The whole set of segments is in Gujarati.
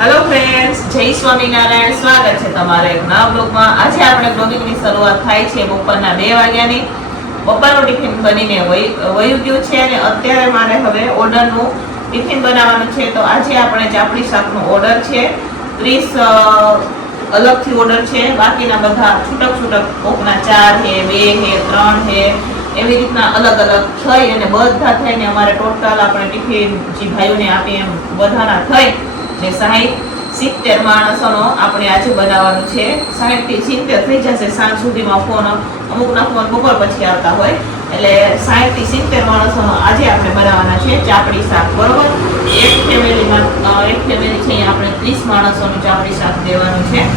હેલો ફ્રેન્ડ્સ, જય સ્વામિનારાયણ. સ્વાગત છે તમારા એક નવા બ્લોગમાં. આજે આપણે બ્લોગિંગની શરૂઆત થાય છે બપોરના 2 વાગ્યાની. બપોરનું ટિફિન બનીને વયું ગયું છે અને અત્યારે મારે હવે ઓર્ડરનું ટિફિન બનાવવાનું છે. તો આજે આપણે ચાપડી શાકનો ઓર્ડર છે. 30 અલગથી ઓર્ડર છે, બાકીના બધા છૂટક છૂટક, કોકના 4 હે, 2 હે, 3 હે, એવી રીતના અલગ અલગ થઈ અને બધા થઈને અમારે ટોટલ આપણે ટિફિન જે ભાઈઓને આપીએ એમ બધાના થઈ ને 60-70 માણસોનો આપણે આજે બનાવવાનું છે. 60 થી 70 થઈ જશે સાંજ સુધીમાં. ફોન અમુકના ફોન બપોર પછી આવતા હોય એટલે 60 થી 70 માણસોનો આજે આપણે બનાવવાના છે ચાપડી શાક. બરોબર, એક ફેમિલી છે, આપણે 30 માણસોનું ચાપડી શાક દેવાનું છે.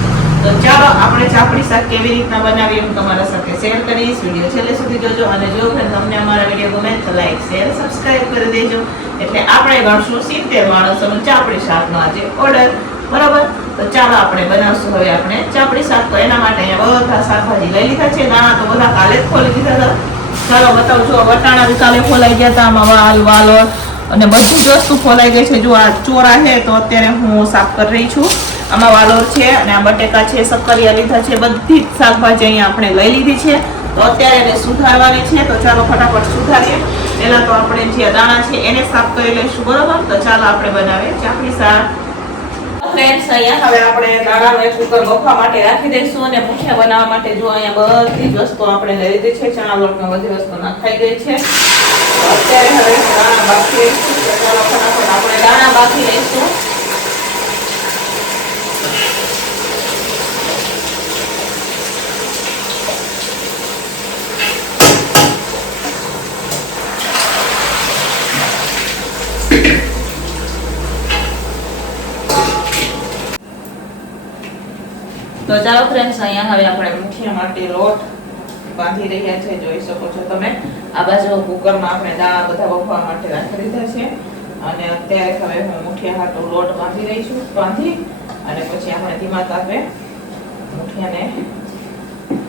તો ચાલો આપણે ચાપડી શાક કેવી રીતના બનાવીએ હું તમારા સાથે શેર કરીશ. વિડીયો છેલ્લે સુધી જોજો અને જો તમને અમારા વિડીયો ગમે તો લાઈક, શેર, સબસ્ક્રાઇબ કરી દેજો. એટલે આપણે ગણશું 70 માણસોનું ચાપડી શાકનો આજે ઓર્ડર. બરાબર, તો ચાલો આપણે બનાવશું હવે આપણે ચાપડી શાક. તો એના માટે અહીંયા બધા શાકભાજી લઈ લીધા છે. દાણા તો બધા કાલે જ ખોલી દીધા હતા. ચાલો બતાવું છું. વટાણા બી કાલે ખોલાઈ ગયા હતા. આમાં વાલોળ અને બધી જ વસ્તુ ખોલાઈ ગઈ છે. જો આ ચોરા છે તો અત્યારે હું સાફ કરી રહી છું. આમાં વાલોર છે અને આ બટેકા છે, સક્કરિયા લીધા છે. બધી જ શાકભાજી અહીંયા આપણે લઈ લીધી છે. તો અત્યારે એને સુધારવાની છે. તો ચાલો ફટાફટ સુધારીએ. પહેલા તો આપણે જે દાણા છે એને સાફ કરી લઈશું. બરોબર, તો ચાલો આપણે બનાવીએ ચાપડી શાક. ફ્રેન્ડ્સ, અહીંયા હવે આપણે દાણાનો એક કુકર બફવા માટે રાખી દઈશું અને મુઠિયા બનાવવા માટે જો અહીંયા બધી જ વસ્તુ આપણે લઈ લીધી છે. ચણા લોટમાં બધી વસ્તુ નાખાઈ ગઈ છે. તો અત્યારે હવે દાણા બાફી લઈશું. તો ચાલો ફટાફટ આપણે દાણા બાફી લઈશું. તો ચાલો ફ્રેન્ડ્સ, અહીંયા હવે આપણે મુઠિયા માટે લોટ બાંધી રહ્યા છે. જોઈ શકો છો તમે. આ બાજુ કુકરમાં આપણે દાણા બધા બફવા માટે રાખી દીધા છે અને અત્યારે હવે હું મુઠિયા હાટો લોટ બાંધી રહી છું. બાંધી અને પછી આપણે ધીમા તાપે મુઠિયાને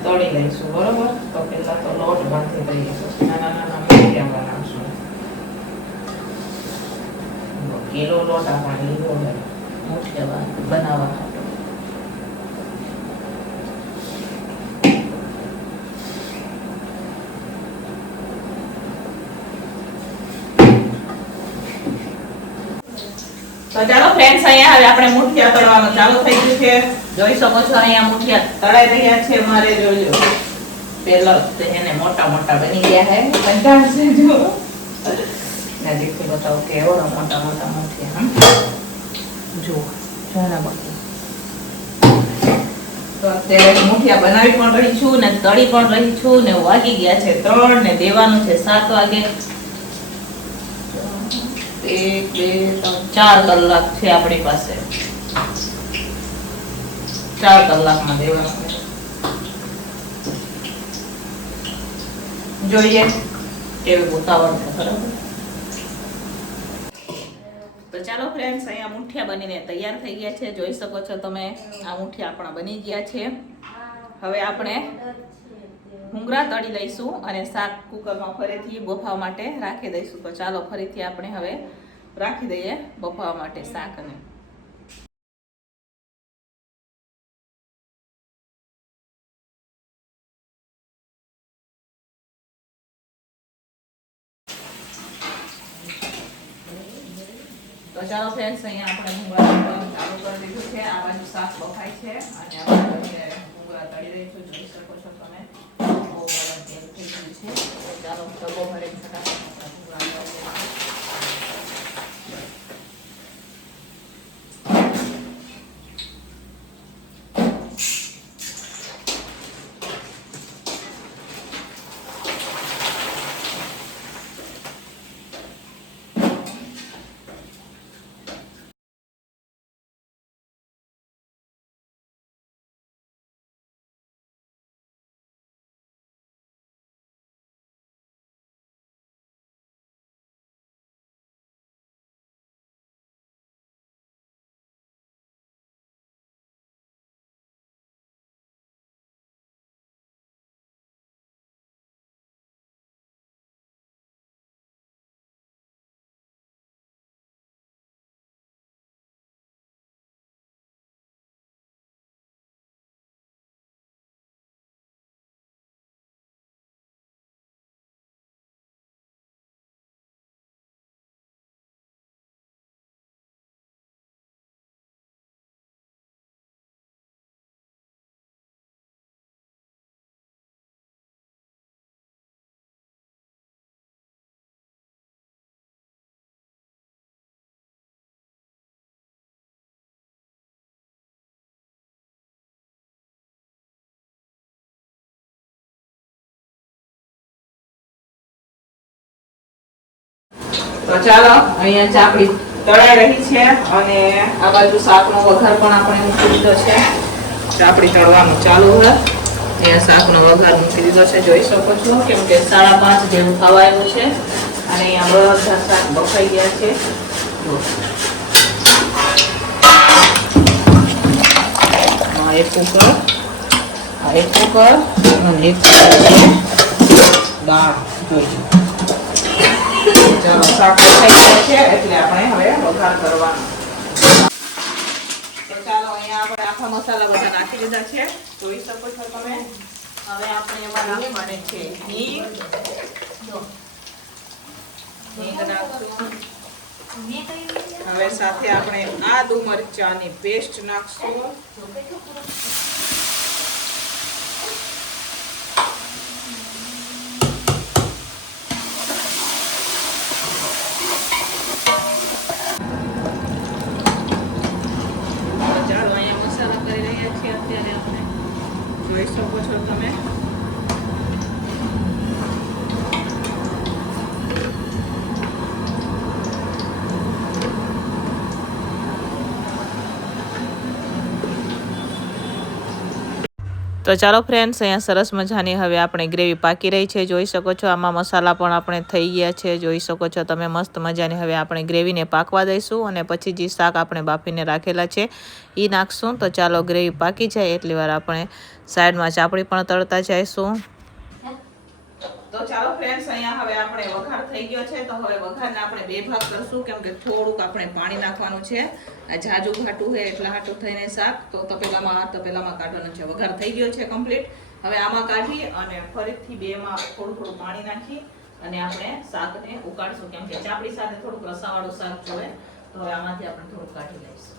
તળી લઈશું. બરોબર, તો પહેલા તો લોટ બાંધી દઈએ. નાના નાના મુઠિયા બનાવશું. કિલો લોટ આપણે લીધો છે મુઠિયા બનાવવા. તો ચાલો ફ્રેન્ડ્સ, અહીંયા હવે આપણે મુઠિયા તળવાનું ચાલુ થઈ ગયું છે. જોઈ શકો છો અહીંયા મુઠિયા તળાઈ રહ્યા છે. મારે જોજો પેલા એને મોટા મોટા બની ગયા છે. કંટાળ છે. જો નજીકથી બતાવો કેવડા મોટા મોટા મુઠિયા. જો જોના બાકી. તો અત્યારે મુઠિયા બનાવી પણ રહી છું ને તળી પણ રહી છું ને વાગી ગયા છે 3 ને દેવાનું છે 7 વાગે. 1, 2, 3, 4 કલાક છે આપણી પાસે. 4 કલાકમાં દેવાનું છે. જોઈએ કેવી ઉતાવળ છે. બરાબર, તો ચાલો ફ્રેન્ડ્સ, અહીંયા મુઠિયા બનીને તૈયાર થઈ ગયા છે. જોઈ શકો છો તમે. આ મુઠિયા આપણા બની ગયા છે. હવે આપણે ભૂંગળા તળી લઈશું અને શાક કુકરમાં ફરીથી બફાવા માટે રાખી દઈશું. તો ચાલો ફરીથી આપણે હવે રાખી દઈએ બફાવા માટે શાકને. તો ચાલો ફ્રેન્ડ્સ, અહીંયા આપણે ભૂંગળા ચાલુ કરી દીધું છે. આ બાજુ શાક બફાય છે અને આ બાજુ ભૂંગળા તળી રહી છું. જોઈ શકો છો તમે. બહુ ગરમ તેલ થઈ ગયું છે. ચાલો ડબ્બો ભરીને ફટાફટ ભૂંગળા તો ચાલો અહીંયા ચાપડી તળાઈ રહી છે અને આ બાજુ શાકનો વઘાર પણ આપણે મૂકી દીધો છે. ચાપડી તળવાનું ચાલુ છે. અહીંયા શાકનો વઘાર મૂકી દીધો છે, જોઈ શકો છો, કેમ કે 5:30 જેવું ખવાયું છે અને અહીંયા બધા શાક બફાઈ ગયા છે. એક કુકર, એક કુકર અને એક દાળ જોઈ. ચાલો શાક બફાઈ ગયા છે એટલે આપણે હવે વઘાર કરવાનો. તો ચાલો અહીંયા આપણે આખા મસાલા બધા નાખી દીધા છે, જોઈ શકો છો તમે. હવે આપણે એમાં નાખવાની છે હિંગ. હિંગ નાખશું. હવે સાથે આપણે આદુ મરચાની પેસ્ટ નાખશું. ચાલો અહીંયા મસાલા કરી રહ્યા છીએ અત્યારે આપણે, જોઈ શકો છો તમે. તો ચાલો ફ્રેન્ડ્સ, અહીંયા સરસ મજાની હવે આપણે ગ્રેવી પાકી રહી છે, જોઈ શકો છો. આમાં મસાલા પણ આપણે થઈ ગયા છે, જોઈ શકો છો તમે. મસ્ત મજાની હવે આપણે ગ્રેવીને પાકવા દઈશું અને પછી જે શાક આપણે બાફીને રાખેલા છે એ નાખશું. તો ચાલો ગ્રેવી પાકી જાય એટલી વાર આપણે સાઈડમાં ચાપડી પણ તળતા જઈશું. તો ચાલો ફ્રેન્ડ્સ, અહીંયા હવે આપણે વઘાર થઈ ગયો છે. તો હવે વઘારને આપણે બે ભાગ કરશું, કેમ કે થોડુંક આપણે પાણી નાખવાનું છે. જાજુ ઘાટું છે એટલા હાટું થઈને શાક તો તપેલામાં કાઢવાનું છે. વઘાર થઈ ગયો છે કમ્પ્લીટ. હવે આમાં કાઢી અને ફરીથી બેમાં થોડું પાણી નાખી અને આપણે શાકને ઉકાળશું, કેમ કે ચાપડી સાથે થોડુંક રસાવાળું શાક જોઈએ. તો હવે આમાંથી આપણે થોડુંક કાઢી લઈશું.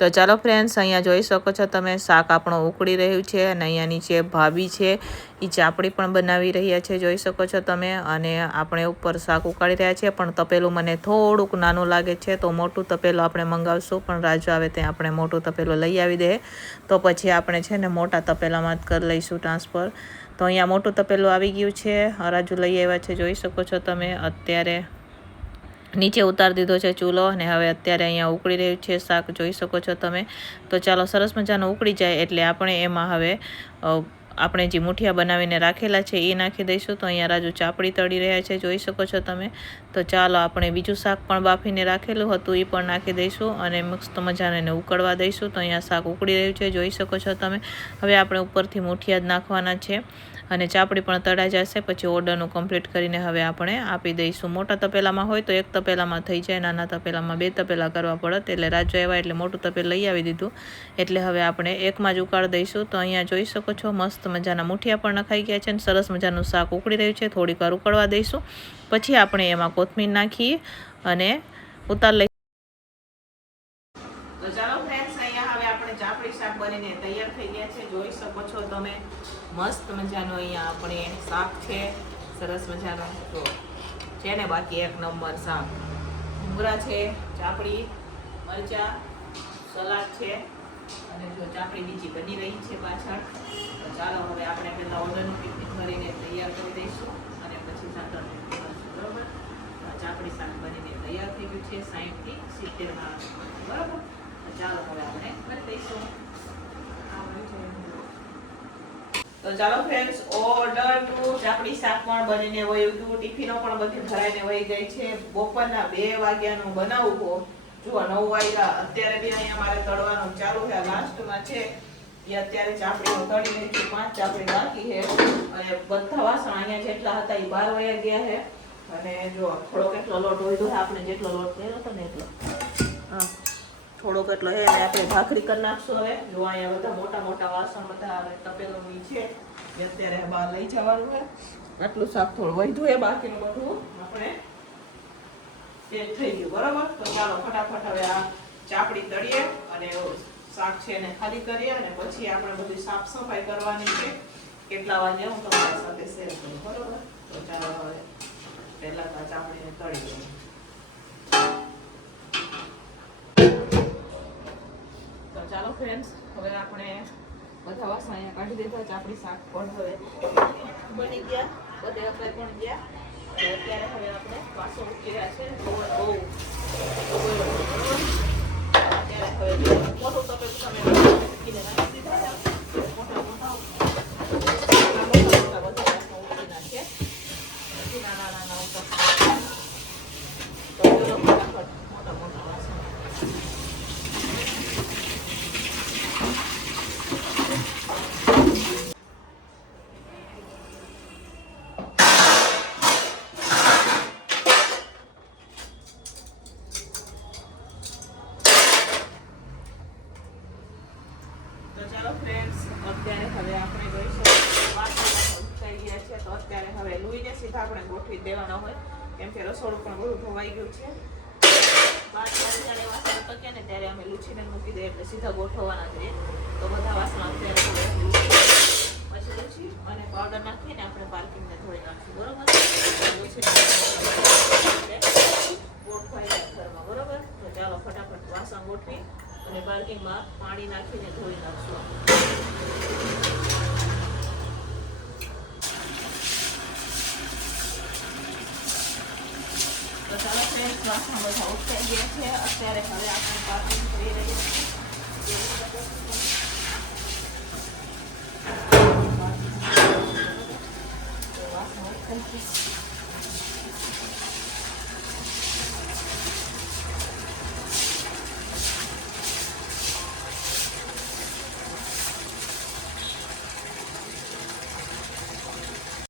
તો ચાલો ફ્રેન્ડ્સ, અહીંયા જોઈ શકો છો તમે, શાક આપણું ઉકળી રહ્યું છે અને અહીંયા નીચે ભાભી છે એ ચાપડી પણ બનાવી રહ્યા છે, જોઈ શકો છો તમે. અને આપણે ઉપર શાક ઉકાળી રહ્યા છે, પણ તપેલું મને થોડુંક નાનું લાગે છે તો મોટું તપેલું આપણે મંગાવશું. પણ રાજુ આવે ત્યાં આપણે મોટું તપેલું લઈ આવી દે તો પછી આપણે છે ને મોટા તપેલામાં જ કરી લઈશું ટ્રાન્સફર. તો અહીંયા મોટું તપેલું આવી ગયું છે, રાજુ લઈ આવ્યા છે, જોઈ શકો છો તમે. અત્યારે નીચે ઉતારી દીધો છે ચૂલો અને હવે અત્યારે અહીંયા ઉકળી રહ્યું છે શાક, જોઈ શકો છો તમે. તો ચાલો સરસ મજાનું ઉકળી જાય એટલે આપણે એમાં હવે આપણે જે મુઠિયા બનાવીને રાખેલા છે એ નાખી દઈશું. તો અહીંયા રાજુ ચાપડી તળી રહ્યા છે, જોઈ શકો છો તમે. તો ચાલો આપણે બીજું શાક પણ બાફીને રાખેલું હતું એ પણ નાખી દઈશું અને મસ્ત મજાને એને ઉકળવા દઈશું. તો અહીંયા શાક ઉકળી રહ્યું છે, જોઈ શકો છો તમે. હવે આપણે ઉપરથી મુઠિયા જ નાખવાના છે અને ચાપડી પણ તળાઈ જશે. પછી ઓર્ડરનું કમ્પ્લીટ કરીને હવે આપણે આપી દઈશું. મોટા તપેલામાં હોય તો એક તપેલામાં થઈ જાય, નાના તપેલામાં 2 તપેલા કરવા પડત. એટલે રાજુ આવ્યા એટલે મોટું તપેલ લઈ આવી દીધું, એટલે હવે આપણે એકમાં જ ઉકાળી દઈશું. તો અહીંયા જોઈ શકો છો મસ્ત મજાના મુઠિયા પણ નખાઈ ગયા છે અને સરસ મજાનું શાક ઉકળી રહ્યું છે. થોડીક વાર ઉકળવા દઈશું, પછી આપણે એમાં કોથમીર નાખી અને ઉતાર લઈ. તો ચાલો ફ્રેન્ડ્સ, અહીંયા હવે આપણે ચાપડી શાક બનીને તૈયાર થઈ ગયા છે, જોઈ શકો છો તમે. મસ્ત મજાનું અહીંયા આપણે શાક છે, સરસ મજાનું તો છે ને. બાકી એક નંબર શાક. ભૂંગળા છે, ચાપડી, મરચા, સલાડ છે અને જો ચાપડી બીજી બની રહી છે પાછળ. તો ચાલો હવે આપણે પહેલા ઓર્ડરનું ટિફિન ભરીને તૈયાર કરી દઈશું અને પછી સાંતળ કરીશું, બરાબર. ચાપડી શાક બનીને તૈયાર થઈ ગયું છે 60 થી 70 માણસ, બરાબર. તો ચાલો હવે આપણે કરી દઈશું. તો ચાલો ફ્રેન્ડ્સ, ઓર્ડર ટુ ચાપડી શાક પણ બનીને વયું ગયું. ટિફિનો પણ બધી ભરાઈને વહી ગઈ છે. બપોરના 2 વાગ્યાનું બનાવવું. જુઓ 9 વાગ્યા. અત્યારે બી અહીંયા મારે તળવાનું ચાલુ છે. લાસ્ટમાં છે એ અત્યારે ચાપડીઓ તળી રહી છે. 5 ચાપડી બાકી છે અને બધા વાસણ અહીંયા જેટલા હતા એ 12 વાગ્યા ગયા છે. અને જો થોડોક એટલો લોટ હોય તો આપણે જેટલો લોટ કર્યો હતો ને એટલો, હા થોડોક એટલો હે ને આપણે ભાખરી કરી નાખશું. હવે જો અહીંયા બધા મોટા મોટા વાસણ બધા તપેલું છે એ અત્યારે બહાર લઈ જવાનું છે. આટલું શાક થોડું વધ્યું છે, બાકીનું બધું આપણે સેટ થઈ ગયું, બરાબર. તો ચાલો ફટાફટ હવે આ ચાપડી તળીએ અને શાક છે એને ખાલી કરીએ અને પછી આપણે બધી સાફ સફાઈ કરવાની છે. કેટલા વાગે હું તમારી સાથે શેર કરું, બરાબર. તો ચાલો હવે પહેલા તો ચાપડીને તળી દઈએ. તો ચાલો ફ્રેન્ડ્સ, હવે આપણે બધા વાસણ અહીંયા કાઢી દીધા. ચાપડી શાક પણ હવે બની ગયા, બધે અપાઈ પણ ગયા તો અત્યારે હવે આપણે વાસણ ઉકેર્યા છે બહુ અત્યારે હવે મોટું તપેલું તમે મૂકીને નાખી દીધા છે. મોટા બધા વાસણ ઉકેરી નાખીએ. પછી નાના ઉપર તો ફટાફટ મોટા વાસણ. તો ચાલો ફ્રેન્ડ્સ, અત્યારે હવે આપણે જોઈશું વાસણ થઈ ગયા છે. તો અત્યારે હવે લુઈને સીધા આપણે ગોઠવી દેવાના હોય, કેમ કે રસોડું પણ બધું ધોવાઈ ગયું છે. જ્યારે વાસણ પકે ને ત્યારે અમે લૂછીને મૂકી દઈએ એટલે સીધા ગોઠવવાના જઈએ. તો બધા વાસણ અત્યારે પછી લૂછી અને પાવડર નાખીને આપણે પાર્કિંગને ધોઈ નાખીશું. બરોબર, ગોઠવાઈ જાય ઘરમાં. બરોબર, તો ચાલો ફટાફટ વાસણ ગોઠવી અને પાર્કિંગમાં પાણી નાખીને ધોઈ નાખશું. તો ચાલો ફ્રેન્ડ્સ, વાસણ બધા ઉઠાઈ ગયા છે. અત્યારે હવે આપણે પાર્કિંગ કરી રહ્યા છીએ. વાસણ ઉઠાઈ ગયા.